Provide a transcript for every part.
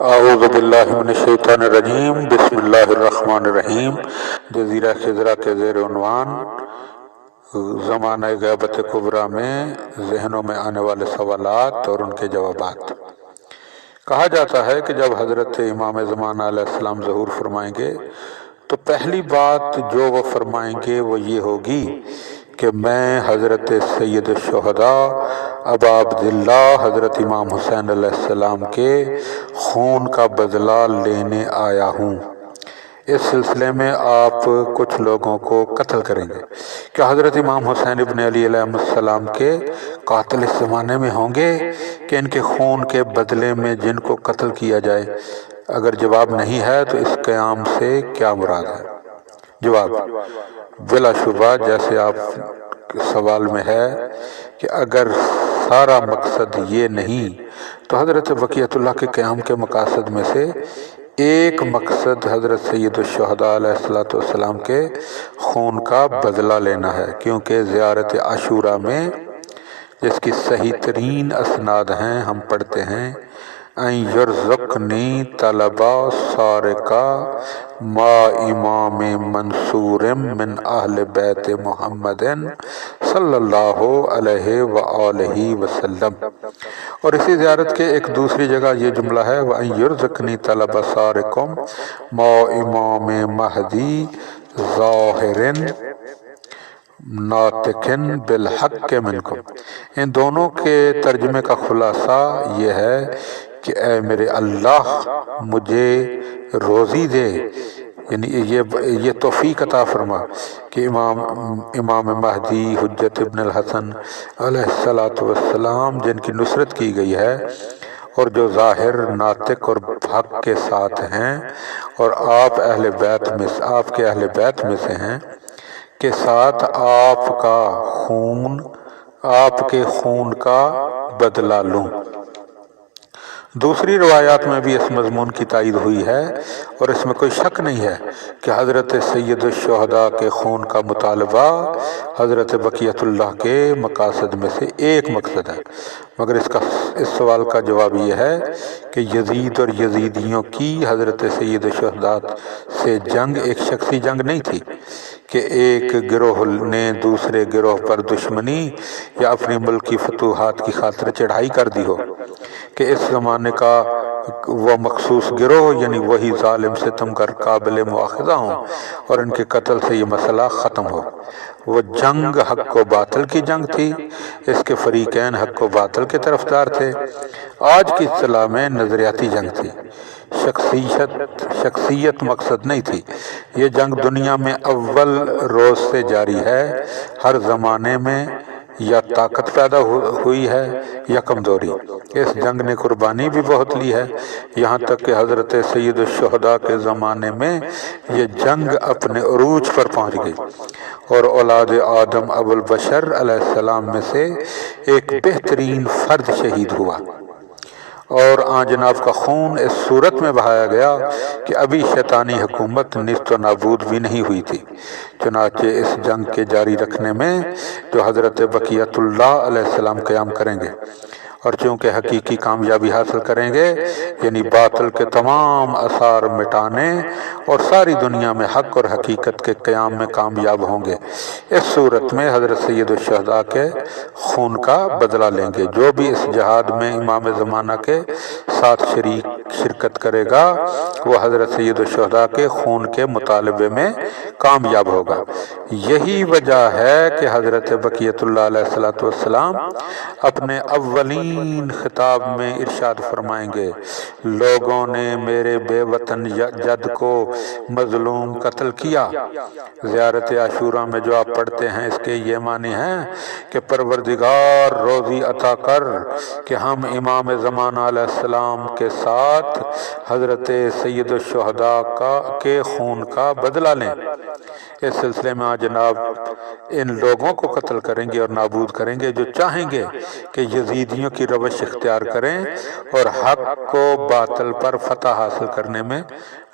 اعوذ باللہ من الشیطان الرجیم بسم اللہ الرحمن الرحیم۔ جزیرہ خضرہ کے زیر عنوان زمانہ غیبت کبریٰ میں ذہنوں میں آنے والے سوالات اور ان کے جوابات۔ کہا جاتا ہے کہ جب حضرت امام زمانہ علیہ السلام ظہور فرمائیں گے تو پہلی بات جو وہ فرمائیں گے وہ یہ ہوگی کہ میں حضرت سید الشہداء ابا عبداللہ حضرت امام حسین علیہ السلام کے خون کا بدلہ لینے آیا ہوں۔ اس سلسلے میں آپ کچھ لوگوں کو قتل کریں گے۔ کیا حضرت امام حسین ابن علی علیہ السلام کے قاتل اس زمانے میں ہوں گے کہ ان کے خون کے بدلے میں جن کو قتل کیا جائے؟ اگر جواب نہیں ہے تو اس قیام سے کیا مراد ہے؟ جواب: بلا شبہ جیسے آپ سوال میں ہے کہ اگر سارا مقصد یہ نہیں تو حضرت بقیت اللہ کے قیام کے مقاصد میں سے ایک مقصد حضرت سید الشہداء علیہ السلام کے خون کا بدلہ لینا ہے، کیونکہ زیارت عاشوراء میں جس کی صحیح ترین اسناد ہیں ہم پڑھتے ہیں ان یرزقنی طلبا سارقا ما امام منصور من اہل بیت محمد صلی اللہ علیہ وآلہ وسلم۔ اور اسی زیارت کے ایک دوسری جگہ یہ جملہ ہے وَأَن يُرْزِقْنِي طَلَبَ سَارِكُمْ مَا امام مہدی ظاہر ناطقن بالحق منکم۔ ان دونوں کے ترجمے کا خلاصہ یہ ہے کہ اے میرے اللہ مجھے روزی دے، یعنی یہ توفیق عطا فرما کہ امام مہدی حجت ابن الحسن علیہ السلام جن کی نصرت کی گئی ہے اور جو ظاہر ناطق اور حق کے ساتھ ہیں اور آپ کے اہل بیت میں سے ہیں کے ساتھ آپ کے خون کا بدلہ لوں۔ دوسری روایات میں بھی اس مضمون کی تائید ہوئی ہے اور اس میں کوئی شک نہیں ہے کہ حضرت سید الشہداء کے خون کا مطالبہ حضرت بقیت اللہ کے مقاصد میں سے ایک مقصد ہے، مگر اس سوال کا جواب یہ ہے کہ یزید اور یزیدیوں کی حضرت سید الشہداء سے جنگ ایک شخصی جنگ نہیں تھی کہ ایک گروہ نے دوسرے گروہ پر دشمنی یا اپنی ملکی فتوحات کی خاطر چڑھائی کر دی ہو، کہ اس زمانے کا وہ مخصوص گروہ یعنی وہی ظالم ستمگر قابل مواخذہ ہوں اور ان کے قتل سے یہ مسئلہ ختم ہو۔ وہ جنگ حق و باطل کی جنگ تھی، اس کے فریقین حق و باطل کے طرفدار تھے۔ آج کی اصطلاح میں نظریاتی جنگ تھی، شخصیت مقصد نہیں تھی۔ یہ جنگ دنیا میں اول روز سے جاری ہے، ہر زمانے میں یا طاقت پیدا ہوئی ہے یا کمزوری۔ اس جنگ نے قربانی بھی بہت لی ہے، یہاں تک کہ حضرت سید الشہداء کے زمانے میں یہ جنگ اپنے عروج پر پہنچ گئی اور اولاد آدم ابو البشر علیہ السلام میں سے ایک بہترین فرد شہید ہوا اور آن جناب کا خون اس صورت میں بہایا گیا کہ ابھی شیطانی حکومت نیست و نابود بھی نہیں ہوئی تھی۔ چنانچہ اس جنگ کے جاری رکھنے میں جو حضرت بقیت اللہ علیہ السلام قیام کریں گے اور چونکہ حقیقی کامیابی حاصل کریں گے، یعنی باطل کے تمام آثار مٹانے اور ساری دنیا میں حق اور حقیقت کے قیام میں کامیاب ہوں گے، اس صورت میں حضرت سید الشہداء کے خون کا بدلہ لیں گے۔ جو بھی اس جہاد میں امام زمانہ کے ساتھ شرکت کرے گا وہ حضرت سید الشہداء کے خون کے مطالبے میں کامیاب ہوگا۔ یہی وجہ ہے کہ حضرت بقیت اللہ علیہ السلام اپنے اولین خطاب میں ارشاد فرمائیں گے لوگوں نے میرے بے وطن جد کو مظلوم قتل کیا۔ زیارت عاشوراء میں جو آپ پڑھتے ہیں اس کے یہ معنی ہیں کہ پروردگار روزی عطا کر کہ ہم امام زمانہ علیہ السلام کے ساتھ حضرت سید الشہداء کے خون کا بدلہ لیں۔ اس سلسلے میں آج جناب ان لوگوں کو قتل کریں گے اور نابود کریں گے جو چاہیں گے کہ یزیدیوں کی روش اختیار کریں اور حق کو باطل پر فتح حاصل کرنے میں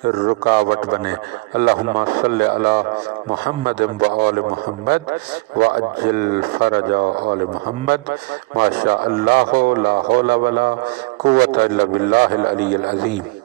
رکاوٹ بنے۔ اللہم صلی علی محمد و آل محمد وعجل فرج آل محمد۔ ما شاء اللہ لا حول ولا قوة الا باللہ العلی العظیم۔